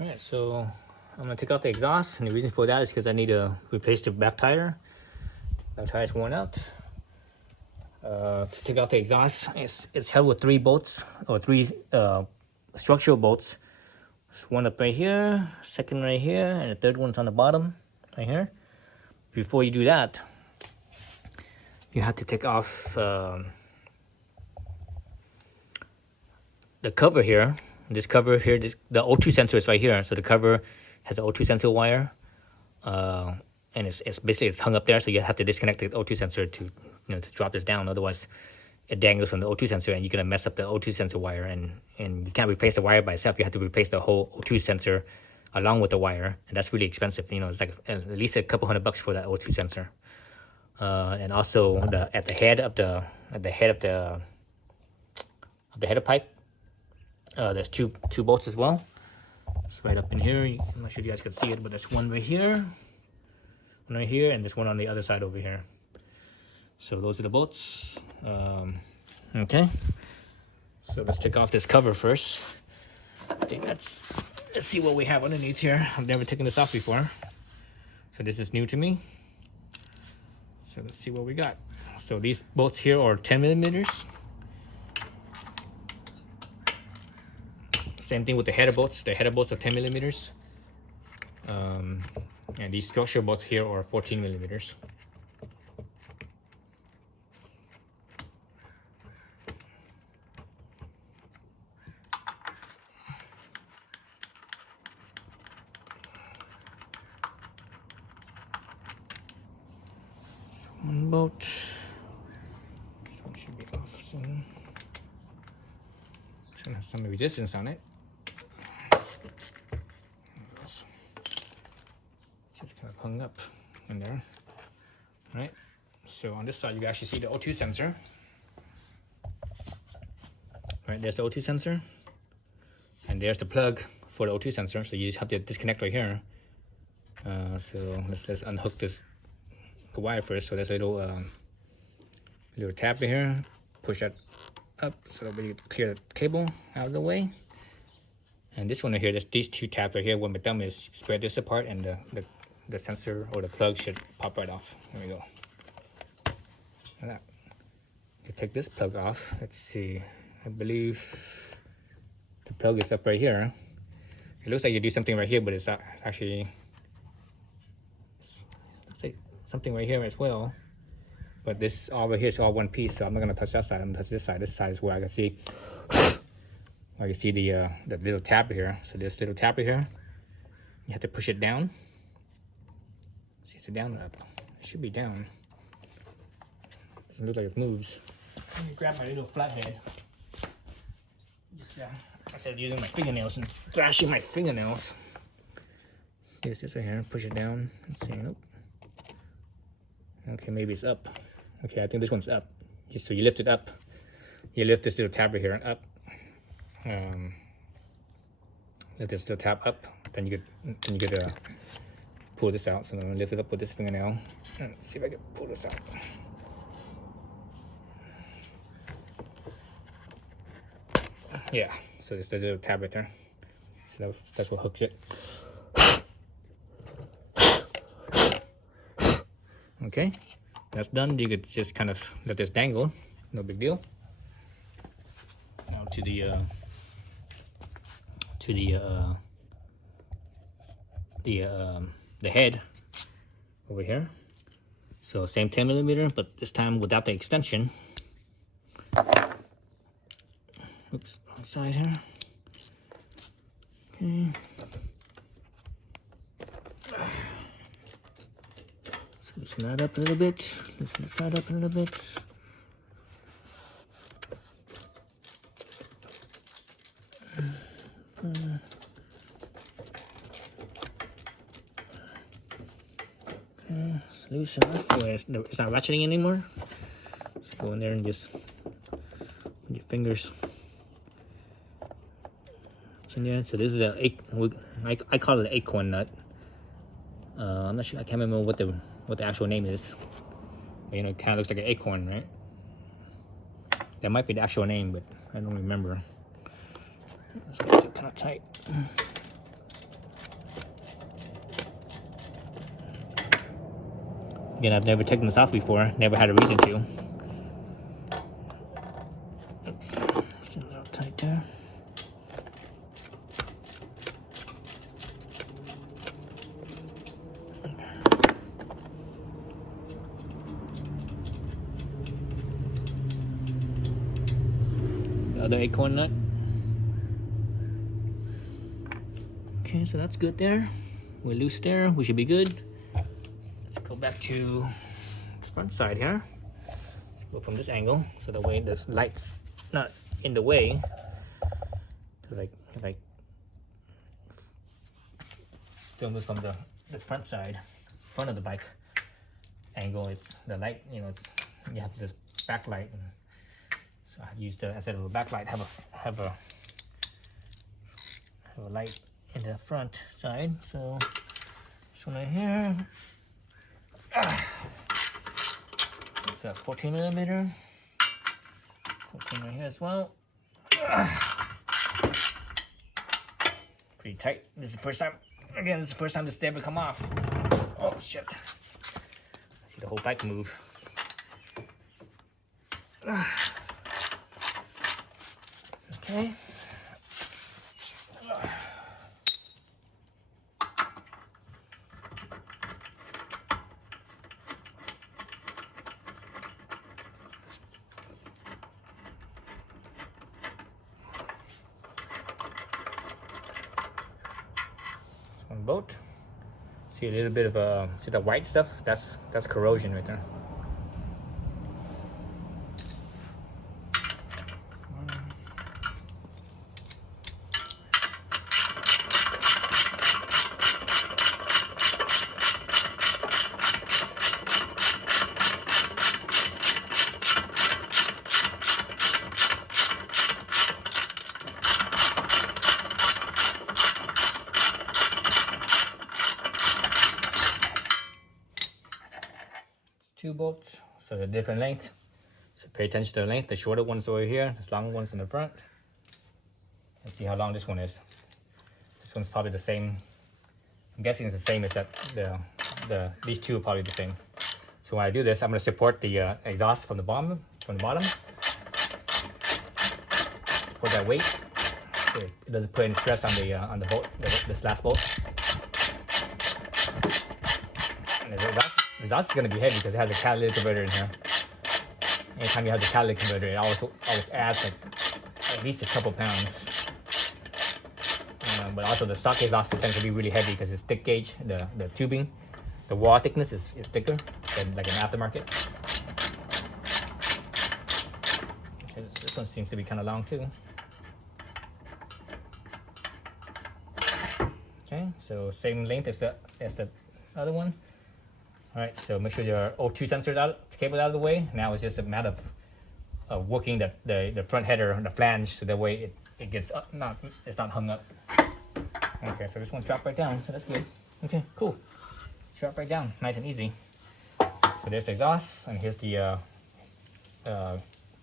Alright, so I'm going to take off the exhaust, and the reason for that is because I need to replace the back tire. Back tire is worn out. To take out the exhaust, it's held with 3 bolts, or 3 structural bolts. There's one up right here, second right here, and the third one's on the bottom right here. Before you do that, you have to take off the cover here. This cover here, the O2 sensor is right here. So the cover has the O2 sensor wire, and it's basically hung up there. So you have to disconnect the O2 sensor to to drop this down. Otherwise, it dangles from the O2 sensor, and you're gonna mess up the O2 sensor wire. And you can't replace the wire by itself. You have to replace the whole O2 sensor along with the wire, and that's really expensive. It's like at least a couple $100 for that O2 sensor. And also at the head of the header pipe, there's two bolts as well. It's right up in here. I'm not sure you guys can see it, but there's one right here, one right here, and there's one on the other side over here. So those are the bolts. Okay, so let's take off this cover first. I think let's see what we have underneath here. I've never taken this off before, so this is new to me. So let's see what we got. So these bolts here are 10 millimeters. Same thing with the header bolts. The header bolts are 10 millimeters. And these structural bolts here are 14 millimeters. One bolt. This one should be off soon. Should have some resistance on it. Just kind of hung up in there. All right. So on this side, you can actually see the O2 sensor. Right, there's the O2 sensor, and there's the plug for the O2 sensor. So you just have to disconnect right here. So let's unhook the wire first. So there's a little tab here. Push that up so that we clear the cable out of the way. And this one right here, there's these 2 tabs right here. What my thumb is, spread this apart, and the sensor or the plug should pop right off. There we go. Like that. You take this plug off. Let's see. I believe the plug is up right here. It looks like you do something right here, but it's not actually. Looks like something right here as well. But this all right here is all one piece, so I'm not gonna touch that side. I'm gonna touch this side. This side is where I can see. I can see the little tab here. So this little tab here, you have to push it down. See, it's down or up? It should be down. Doesn't look like it moves. Let me grab my little flathead. Just instead of using my fingernails and thrashing my fingernails. Use this right here. Push it down. Let's see. Nope. Okay, maybe it's up. Okay, I think this one's up. So you lift it up. You lift this little tab right here and up. Lift this little tab up. Then you could pull this out. So I'm gonna lift it up with this fingernail and see if I can pull this out. Yeah. So there's the little tab right there. So that's what hooks it. Okay, that's done. You could just kind of let this dangle, no big deal. Now to the head over here. So same 10 millimeter, but this time without the extension. Oops, wrong side here. Okay. Loosen that up a little bit. Loosen this side up a little bit. Okay, loosen up. It's not ratcheting anymore. Just go in there and just with your fingers. In there. So this is I call it an acorn nut. I'm not sure. I can't remember what the actual name is. But, it kind of looks like an acorn, right? That might be the actual name, but I don't remember. So it's kind of tight. Again, I've never taken this off before, never had a reason to. Oops, it's a little tight there. The other acorn nut. Okay, so that's good there. We're loose there, we should be good. Let's go back to the front side here. Let's go from this angle, so that way the light's not in the way. Like if I film this from the front side, front of the bike angle, it's the light, you know, it's, you have this backlight. So I used instead of a backlight, have a light in the front side. So this one right here. It's a 14mm. 14 right here as well. Pretty tight. This is the first time. Again, this is the first time this ever come off. Oh shit! I see the whole bike move. Okay. One bolt. See a little bit of see the white stuff? That's corrosion right there. Two bolts, so they're different length. So pay attention to the length. The shorter one's over here, the longer one's in the front. Let's see how long this one is. This one's probably the same. I'm guessing it's the same, except these two are probably the same. So when I do this, I'm going to support the exhaust from the bottom. Support that weight, so it doesn't put any stress on the bolt, this last bolt. And the exhaust is going to be heavy because it has a catalytic converter in here. Anytime you have the catalytic converter, it always adds like at least a couple pounds. But also the stock exhaust tends to be really heavy because it's thick gauge. The tubing, the wall thickness is thicker than like an aftermarket. Okay, this one seems to be kind of long too. Okay, so same length as the other one. All right, so make sure your O2 sensors out, the cable out of the way. Now it's just a matter of working the front header, the flange, so that way it gets up, it's not hung up. Okay, so this one dropped right down, so that's good. Okay, cool. Drop right down, nice and easy. So there's the exhaust, and here's the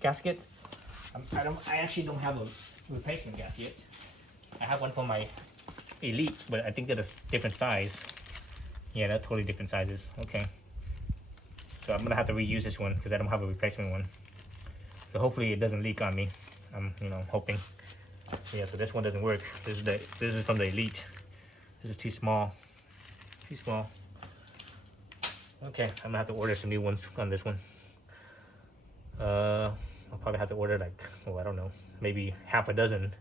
gasket. I actually don't have a replacement gasket. I have one for my Elite, but I think they're a different size. Yeah, they're totally different sizes. Okay. So I'm gonna have to reuse this one because I don't have a replacement one. So hopefully it doesn't leak on me. I'm hoping. So yeah, so this one doesn't work. This is from the Elite. This is too small. Too small. Okay, I'm gonna have to order some new ones on this one. I'll probably have to order like, oh, I don't know, maybe half a dozen.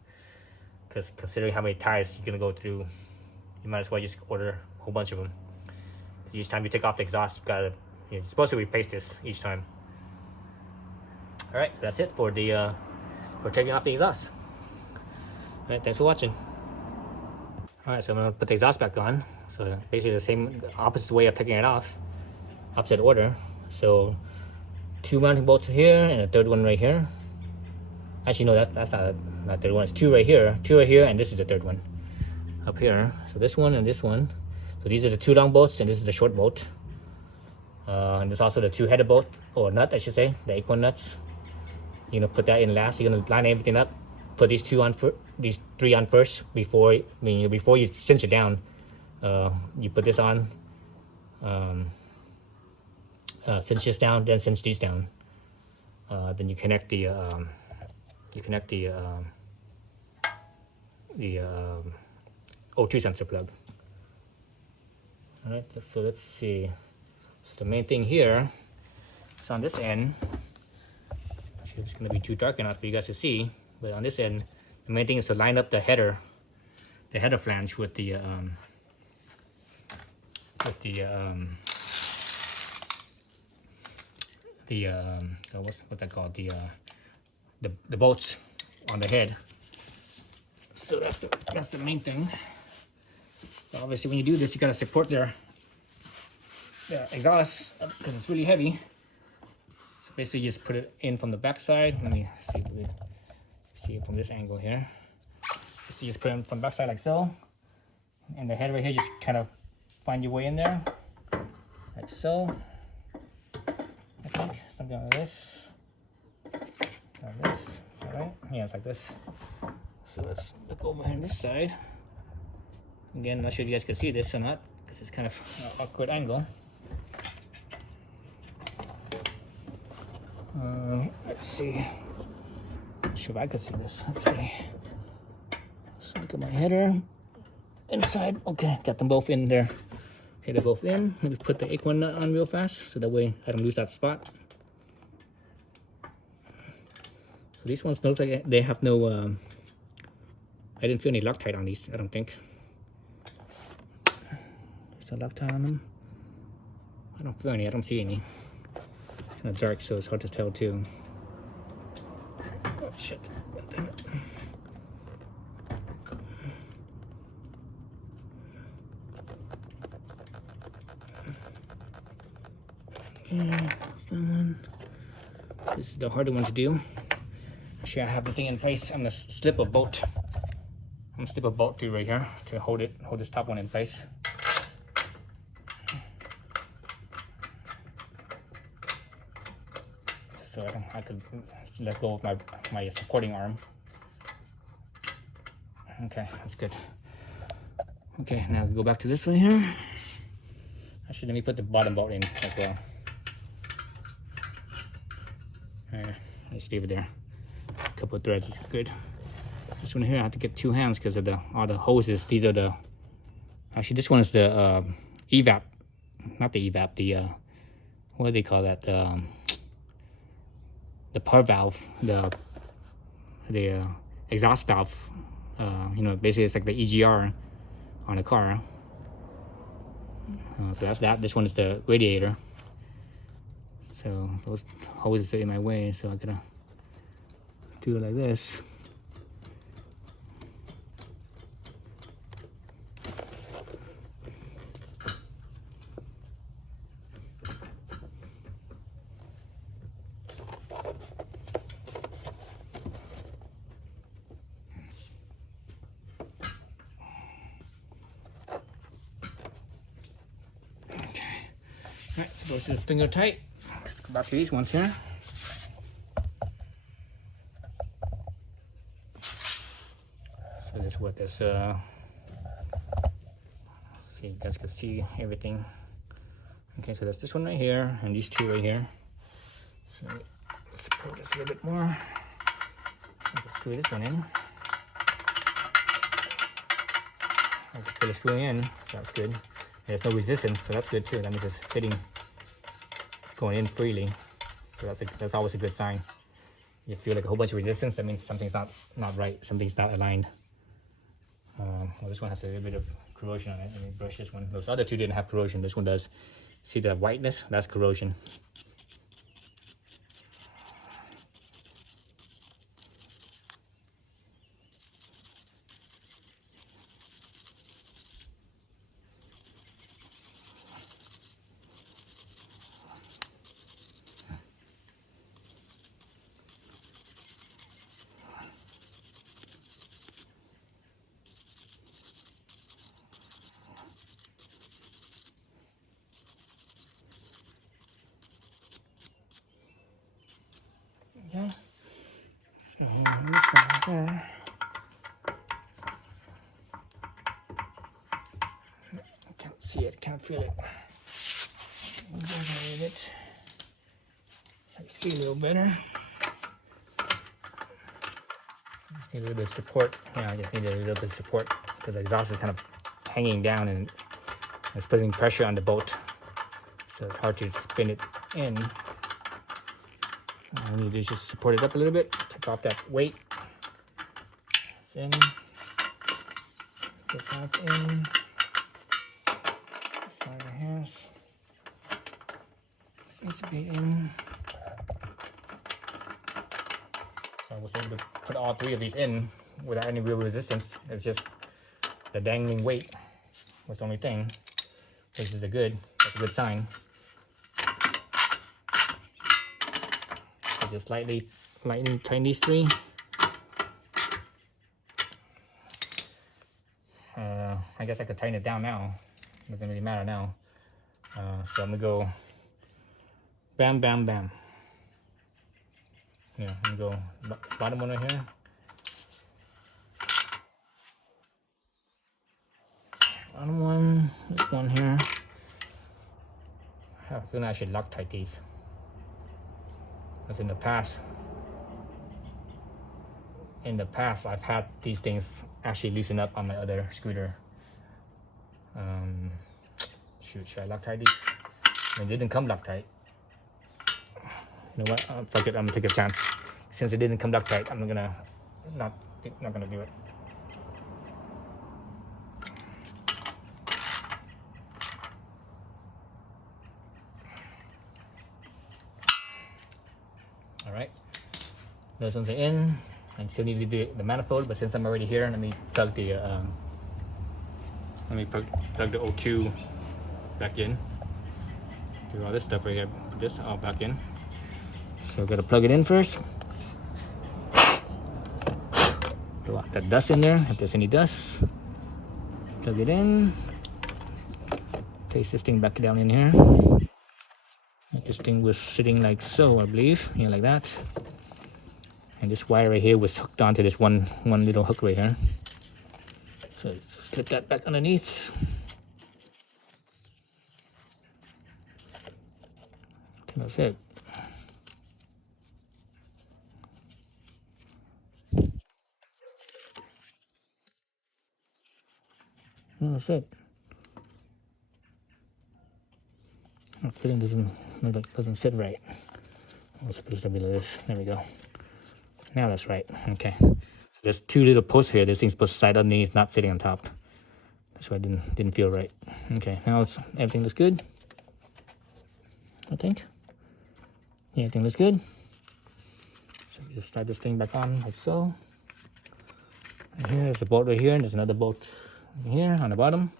Because considering how many tires you're gonna go through, you might as well just order a whole bunch of them. Each time you take off the exhaust, you're supposed to replace this each time. All right, so that's it for taking off the exhaust. All right, thanks for watching. All right, so I'm gonna put the exhaust back on. So basically the opposite way of taking it off, opposite order. So 2 mounting bolts here and a third one right here. Actually, no, that's not the third one. It's 2 right here, and this is the third one up here. So this one and this one. So these are the 2 long bolts, and this is the short bolt. And there's also the 2 header bolt, or nut, I should say, the acorn nuts. You're gonna put that in last. You're gonna line everything up. Put these 3 on first before you cinch it down. You put this on. cinch this down, then cinch these down. Then you connect the O2 sensor plug. All right, so let's see. So the main thing here is on this end. Actually, it's going to be too dark enough for you guys to see, but on this end, the main thing is to line up the header flange with the what's that called, the bolts on the head. So that's the main thing. So obviously when you do this, you gotta support the exhaust because it's really heavy. So basically you just put it in from the back side. Let me see it from this angle here. So you just put it in from the back side like so, and the head right here, just kind of find your way in there like so. I think something like this. Like this. All right. Yeah, it's like this. So let's look over on this side. Again, I'm not sure if you guys can see this or not, because it's kind of an awkward angle. Let's see. Not sure if I can see this. Let's see. Let's look at my header. Inside. Okay, got them both in there. Okay, they're both in. Let me put the acorn nut on real fast, so that way I don't lose that spot. So these ones look like they have no, I didn't feel any Loctite on these, I don't think. There's a Loctite on them. I don't feel any, I don't see any. It's kind of dark, so it's hard to tell too. Oh shit, God damn it. Okay, that's that one. This is the harder one to do. Actually, I have the thing in place. I'm gonna slip a bolt. I'm gonna slip a bolt through right here to hold this top one in place. So I could let go of my supporting arm. Okay, that's good. Okay, now we go back to this one here. Actually, let me put the bottom bolt in as well. Just leave it there. A couple of threads is good. This one here, I have to get two hands because of all the hoses. These are the, actually this one is the evap, not the evap, the what do they call that? The par valve, the exhaust valve. You know, basically it's like the EGR on a car. So that's that. This one is the radiator. So those hoses are in my way, so I gotta do it like this. Alright, so those are finger tight. Let's go back to these ones here. So this is what this, see if you guys can see everything. Okay, so that's this one right here, and these two right here. So let's pull this a little bit more. Let's screw this one in. I can put the screw in, so that's good. There's no resistance, so that's good too. That means it's fitting, it's going in freely. So that's always a good sign. You feel like a whole bunch of resistance, that means something's not right, something's not aligned. Well, this one has a little bit of corrosion on it. Let me brush this one. Those other two didn't have corrosion. This one does. See the whiteness? That's corrosion. Okay. So this one right there. I can't see it, can't feel it. Move it. I see a little better. Just need a little bit of support. Yeah, I just need a little bit of support because the exhaust is kind of hanging down and it's putting pressure on the bolt. So it's hard to spin it in. I need to just support it up a little bit, take off that weight. It's in. This side's in. This side right here needs to be in. So I was able to put all three of these in without any real resistance. It's just the dangling weight was the only thing. This is that's a good sign. So just lightly tighten these three. I guess I could tighten it down now. Doesn't really matter now. So I'm gonna go bam, bam, bam. Yeah, I'm gonna go bottom one right here. Bottom one, this one here. I have a feeling I should Loctite these. Because in the past, I've had these things actually loosen up on my other scooter. Should I Loctite these? It didn't come Loctite. You know what? Fuck it, I'm gonna take a chance. Since it didn't come Loctite, I'm gonna not gonna do it. All right, those ones are in. I still need to do the manifold, but since I'm already here, let me plug the plug the O2 back in. Do all this stuff right here. Put this all back in. So I gotta plug it in first. Blow out that dust in there if there's any dust. Plug it in. Place this thing back down in here. This thing was sitting like so, I believe. Yeah, like that. And this wire right here was hooked onto this one little hook right here. So slip that back underneath. That's it. That's it. My fitting doesn't sit right. It's supposed to be like this. There we go. Now that's right. Okay. So there's two little posts here. This thing's supposed to slide underneath, not sitting on top. That's why it didn't feel right. Okay. Now everything looks good. I think. Yeah, everything looks good. So we just slide this thing back on like so. And here, there's a bolt right here, and there's another bolt here on the bottom.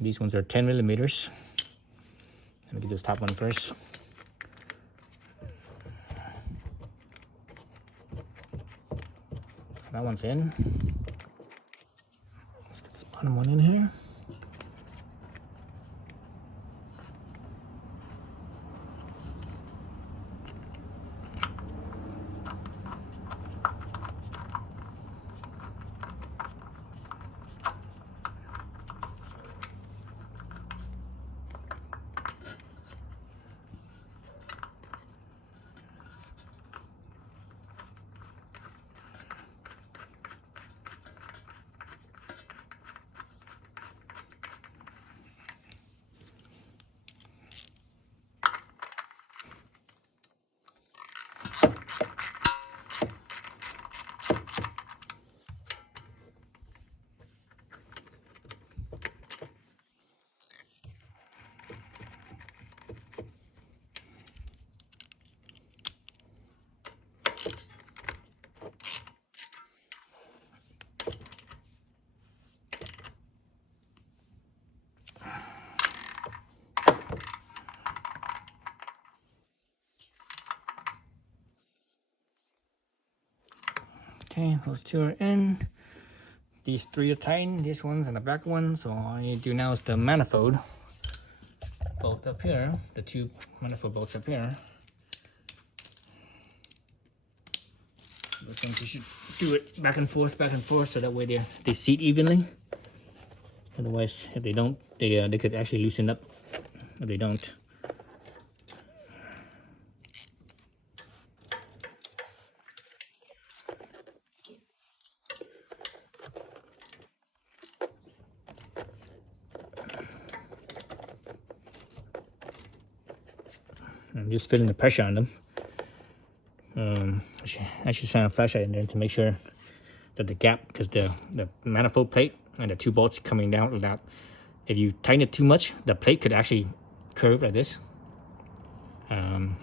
These ones are 10 millimeters. Let me get this top one first. That one's in. Let's get this bottom one in here. Okay, those two are in. These three are tightened, these ones and the back one. So all I need to do now is the manifold bolt up here, the two manifold bolts up here. I think you should do it back and forth, so that way they seat evenly. Otherwise, if they don't, they could actually loosen up. If they don't. and just feeling the pressure on them. I should shine a flashlight in there to make sure that the gap, because the manifold plate and the two bolts coming down like that, if you tighten it too much, the plate could actually curve like this. And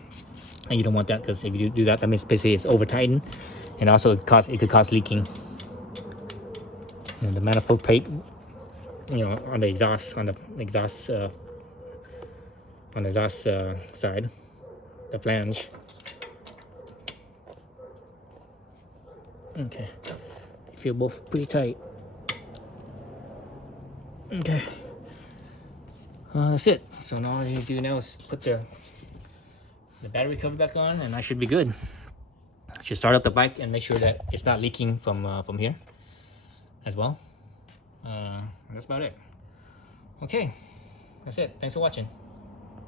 you don't want that, because if you do that, that means basically it's over tightened, and also it could cause leaking. And the manifold plate, on the exhaust side, the flange. Okay, you feel both pretty tight. Okay, that's it. So now all you do now is put the battery cover back on, and I should be good. I should start up the bike and make sure that it's not leaking from here as well. That's about it. Okay, that's it. Thanks for watching.